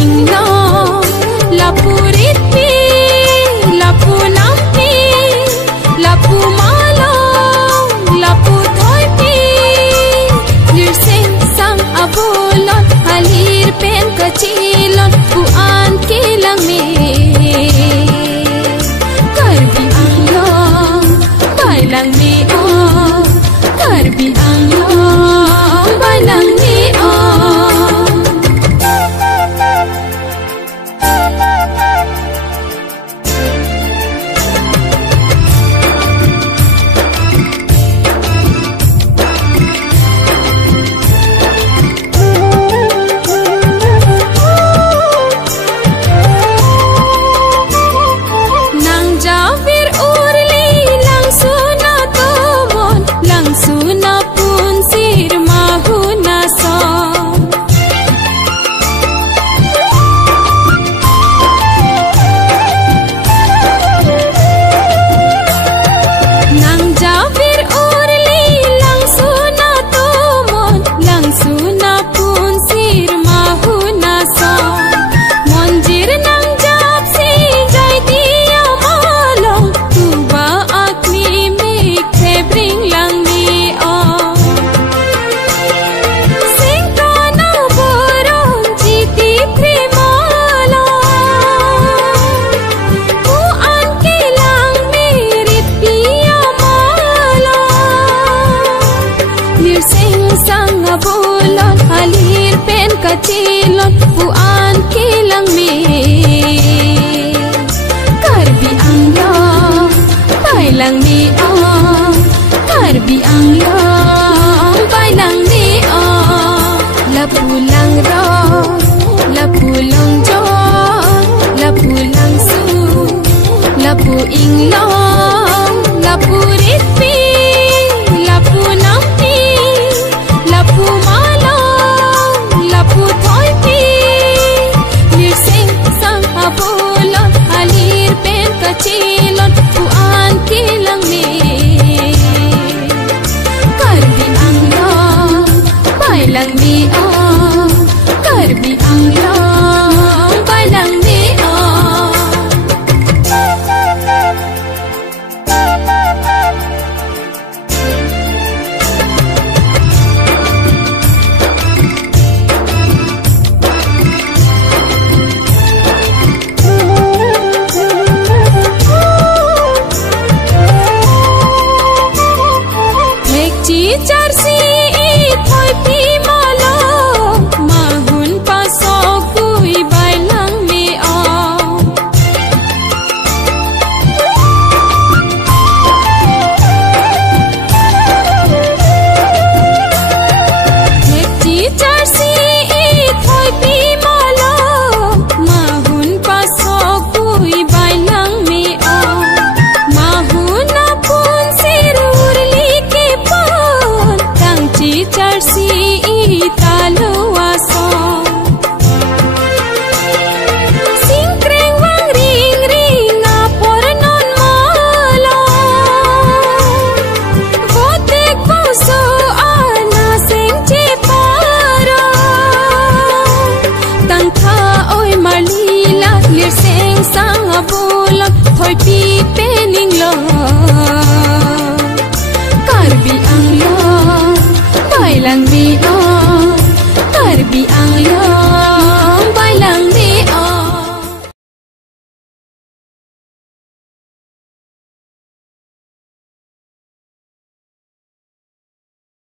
ingno lapu ritpi lapu nampi lapu malong lapu thoipi lirseng sang abulon halir pen kecilon puan kilang me karbi anglong bailang me oh karbi anglong bailang me oh kecilon puan kilang me karbi anglong bailang me oh karbi anglong bailang me oh lapulang ro lapulong jo lapulang su lapu inglong lapu ritpi lapu nampi lapu lapu thoipi lirseng sang abulon halir pen kecilon puan kilang me karbi anglong bailang me oh karbi anglong bailang me oh Jarsi thoipi malo mahun pasok kui bailang me oh hekti jarsi thoipi malo mahun pasok kui bailang me oh mahun apun sirur like Jarsi talo aso singkreng wang ring ring apor non malo bote koso ana sing cheparo tangkha oi malila lir sing sang abulok thoi pi pening lo karbi anglo bailang me